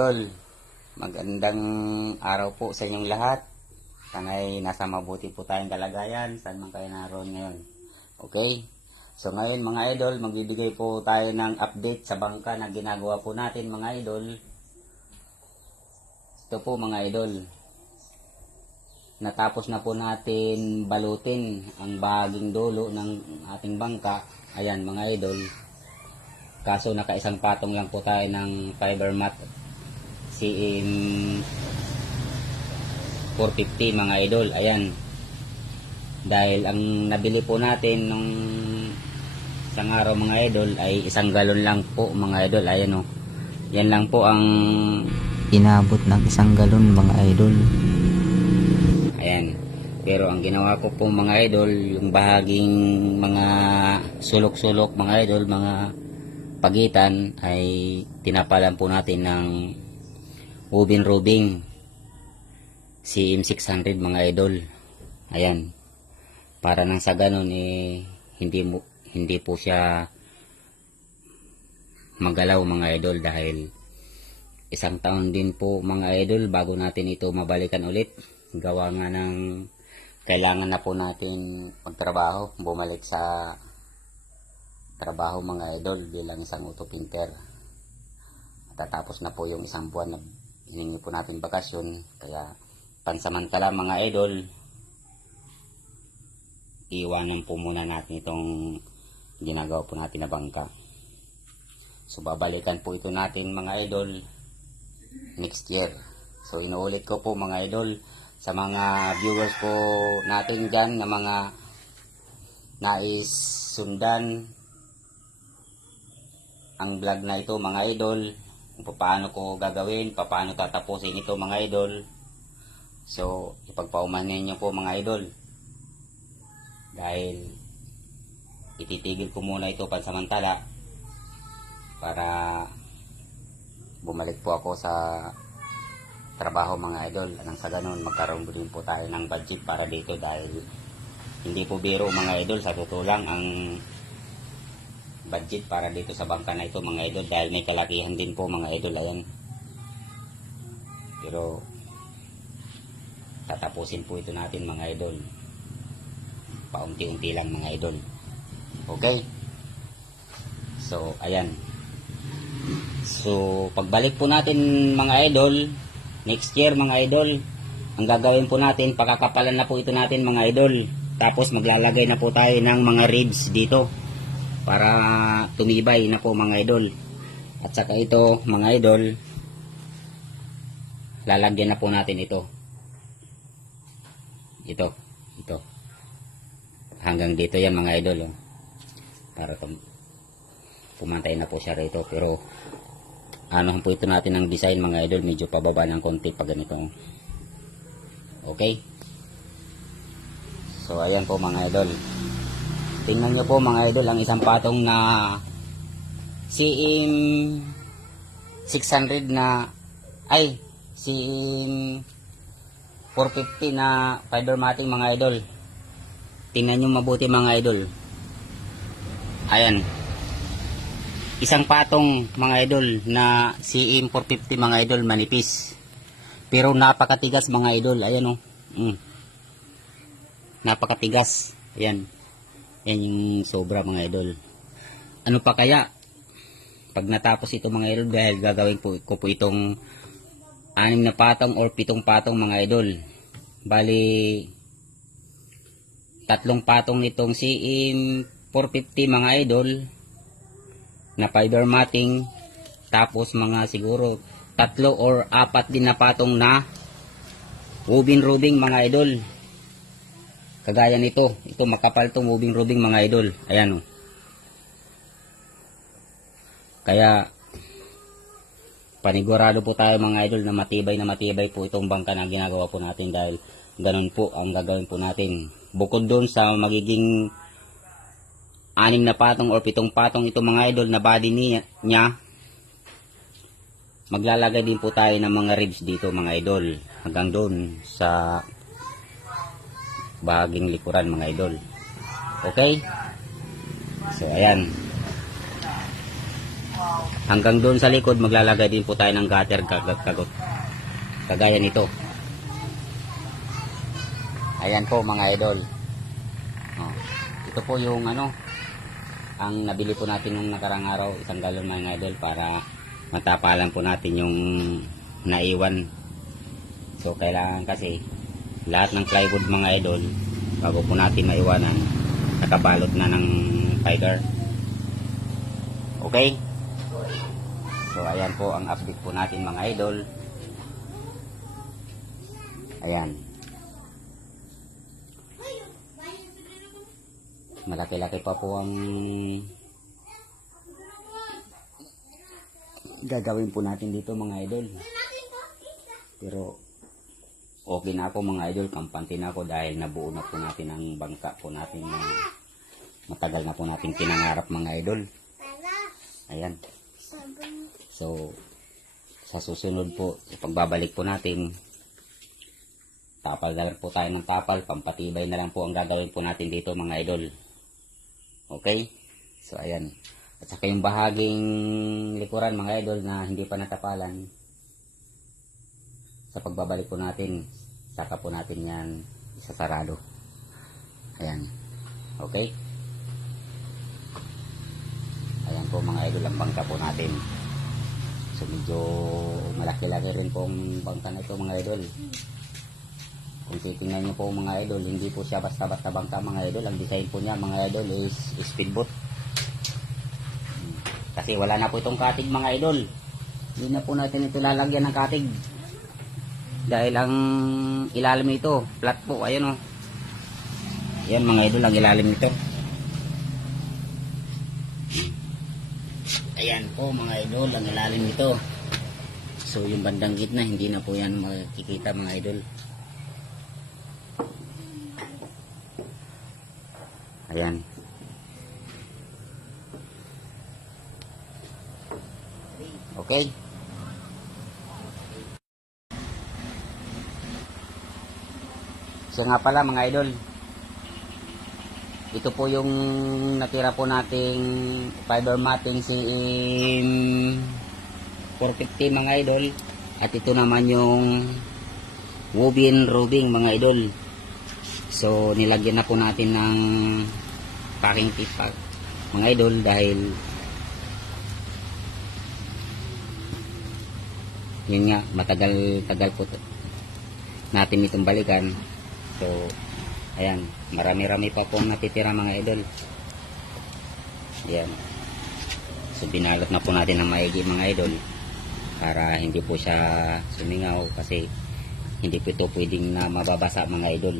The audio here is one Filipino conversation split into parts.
idol, magandang araw po sa inyong lahat. Sana'y nasa mabuti po tayong kalagayan, saan man kayo naroon ngayon. Okay? So ngayon mga idol, magbibigay po tayo ng update sa bangka na ginagawa po natin mga idol. Ito po mga idol, natapos na po natin balutin ang bahaging dulo ng ating bangka. Ayan mga idol. Kaso nakaisang patong lang po tayo ng fiber mat CM 450 mga idol. Ayan. Dahil ang nabili po natin nung isang araw mga idol ay 1 galon lang po mga idol. Ayan o. Yan lang po ang inabot ng 1 galon mga idol. Ayan. Pero ang ginawa ko po mga idol, yung bahaging mga sulok-sulok mga idol, mga pagitan ay tinapalan po natin ng ubin rubing CM600 mga idol. Ayan. Para nang sa ganun hindi po siya magalaw mga idol, dahil 1 taon din po mga idol bago natin ito mabalikan ulit. Gawa nga ng kailangan na po natin magtrabaho, bumalik sa trabaho mga idol bilang isang auto painter. Tatapos na po yung 1 buwan na hiningi po natin bakasyon, kaya pansamantala mga idol, iwanan po muna natin itong ginagawa po natin na bangka. So babalikan po ito natin mga idol next year. So inuulit ko po mga idol sa mga viewers po natin dyan na mga nais sundan ang vlog na ito mga idol, kung paano ko gagawin, paano tatapusin ito mga idol. So ipagpaumanin nyo po mga idol, dahil ititigil ko muna ito pansamantala para bumalik po ako sa trabaho mga idol. Nang sa ganun magkaroon din po tayo ng budget para dito, dahil hindi po biro mga idol, sa totoo lang ang budget para dito sa bangka na ito mga idol, dahil may kalakihan din po mga idol. Ayan. Pero tatapusin po ito natin mga idol, paunti-unti lang mga idol. Okay, so ayan. So pagbalik po natin mga idol next year mga idol, ang gagawin po natin, pakakapalan na po ito natin mga idol, tapos maglalagay na po tayo ng mga ribs dito para tumibay na po mga idol. At saka ito mga idol, lalagyan na po natin ito hanggang dito yan mga idol, oh. Para pumantay na po siya rito. Pero ano po ito natin ng design mga idol, medyo pababa ng konti pag ganito. Okay, so ayan po mga idol, tingnan nyo po mga idol, ang isang patong na CM 600 na CM 450 na fiber matting mga idol. Tingnan nyo mabuti mga idol. Ayan, isang patong mga idol na CM 450 mga idol, manipis pero napakatigas mga idol. Ayan o, napakatigas. Ayan, yan yung sobra mga idol. Ano pa kaya pag natapos ito mga idol, dahil gagawin ko po itong 6 na patong or 7 patong mga idol. Bali 3 patong nitong CM 450 mga idol na fiber matting, tapos mga siguro 3 or 4 din na patong na woven rubing mga idol. Kagaya nito, ito makapal tong woven rubing mga idol. Ayan o. Kaya panigurado po tayo mga idol na matibay po itong bangka na ginagawa po natin, dahil ganun po ang gagawin po natin. Bukod doon sa magiging 6 na patong or 7 patong ito mga idol na body niya, maglalagay din po tayo ng mga ribs dito mga idol, hanggang doon sa bahaging likuran mga idol. Okay, so ayan, Hanggang doon sa likod, maglalagay din po tayo ng gutter kagaya nito. Ayan po mga idol. Oh, ito po yung ano, ang nabili po natin nung nakarang araw, 1 galon mga idol, para matapalan po natin yung naiwan. So kailangan kasi lahat ng plywood mga idol, bago po natin maiwanan, nakabalot na ng fiber. Okay? So ayan po ang update po natin mga idol. Ayan. Malaki-laki pa po ang gagawin po natin dito mga idol. Pero okay na ako mga idol, kampante na ako dahil nabuo na po natin ang bangka po natin na matagal na po natin pinangarap mga idol. Ayan. So, sa susunod po, pagbabalik po natin, tapal na lang po tayo ng tapal, pampatibay na lang po ang gagawin po natin dito mga idol. Okay? So, ayan. At saka yung bahaging likuran mga idol na hindi pa natapalan, sa pagbabalik po natin, saka po natin yan isasarado. Ayan. Okay? Ayan po mga idol ang bangka po natin. So medyo malaki-laki rin po ang bangka na ito mga idol. Kung titingnan nyo po mga idol, hindi po siya basta-basta bangka mga idol. Ang design po niya mga idol is speedboat. Kasi wala na po itong katig mga idol. Hindi na po natin ito lalagyan ng katig. Dahil ang ilalim ito, flat po. Ayan o. Ayan mga idol, ang ilalim nito. Ayan po mga idol, ang ilalim nito. So yung bandang gitna, hindi na po yan makikita mga idol. Ayan. Okay. So nga pala mga idol, ito po yung natira po nating fiber matting CM 450 mga idol. At ito naman yung woven roving mga idol. So nilagyan na po natin ng packing tape mga idol dahil yun nga matagal po natin itong balikan. So ayan, marami-rami pa pong natitira mga idol. Ayan. So binalot na po natin ng maigi mga idol para hindi po siya sumingaw kasi hindi po ito pwedeng na mababasa mga idol.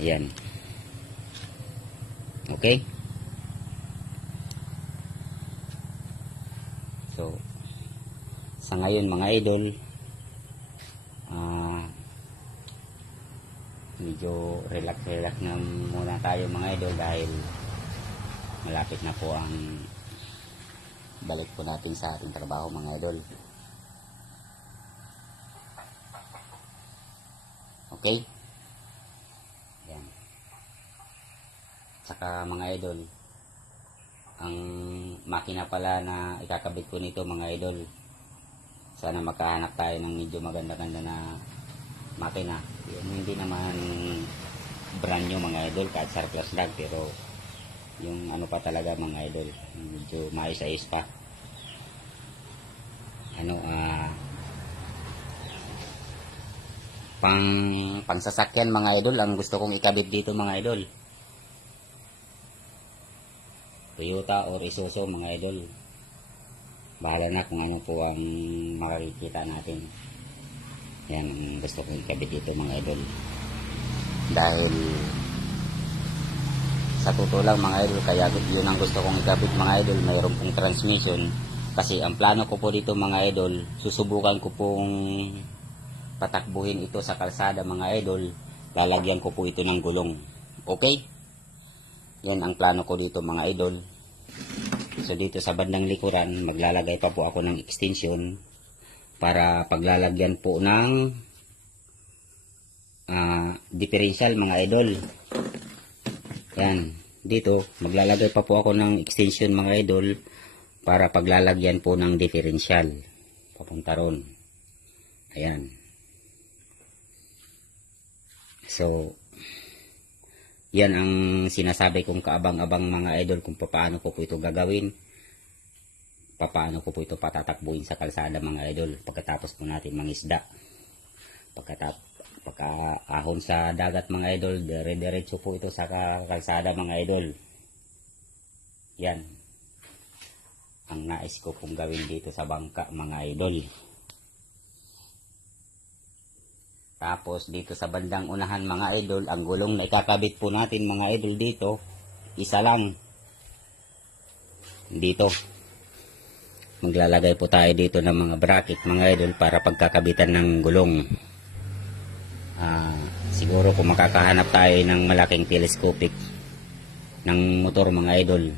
Ayan. Okay? So sa ngayon mga idol, medyo relax na muna tayo mga idol dahil malapit na po ang balik po natin sa ating trabaho mga idol. Okay? Ayan. Saka mga idol, ang makina pala na ikakabit ko nito mga idol, sana makahanap tayo ng medyo maganda-ganda na makina. Yung hindi naman brand new mga idol, kahit surplus lang, pero yung ano pa talaga mga idol, medyo maayos-ayos pa. Pang sasakyan mga idol ang gusto kong ikabit dito mga idol. Toyota or Isuzu mga idol, bahala na kung ano po ang makikita natin. Yan ang gusto kong ikabit dito mga idol. Dahil sa totoo lang mga idol, kaya yun ang gusto kong ikabit mga idol, mayroon pong transmission. Kasi ang plano ko po dito mga idol, susubukan ko pong patakbuhin ito sa kalsada mga idol. Lalagyan ko po ito ng gulong. Okay? Yan ang plano ko dito mga idol. So dito sa bandang likuran, maglalagay pa po ako ng extension para paglalagyan po ng differential mga idol. Yan, dito maglalagay pa po ako ng extension mga idol para paglalagyan po ng differential papunta ron. Ayan. So yan ang sinasabi kong kaabang-abang mga idol kung paano ko po ito gagawin, paano ko po ito patatakbuhin sa kalsada mga idol pagkatapos po natin mangisda. Pagkaahon sa dagat mga idol, dire-diretso po ito sa kalsada mga idol. Yan ang nais ko pong gawin dito sa bangka mga idol. Tapos dito sa bandang unahan mga idol, ang gulong na ikakabit po natin mga idol dito, isa lang. Dito. Maglalagay po tayo dito ng mga bracket mga idol para pagkakabitan ng gulong. Siguro kung makakahanap tayo ng malaking telescopic ng motor mga idol,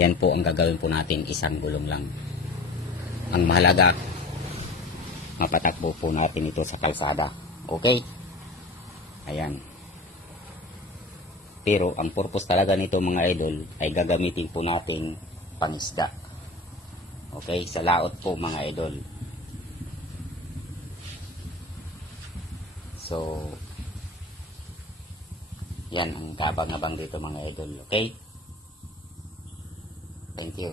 yan po ang gagawin po natin, isang gulong lang. Ang mahalaga, mapatakbo po natin ito sa kalsada. Okay? Ayan. Pero ang purpose talaga nito mga idol ay gagamitin po natin pangisda. Okay? Sa laot po mga idol. So, yan ang kabang-abang dito mga idol. Okay? Thank you.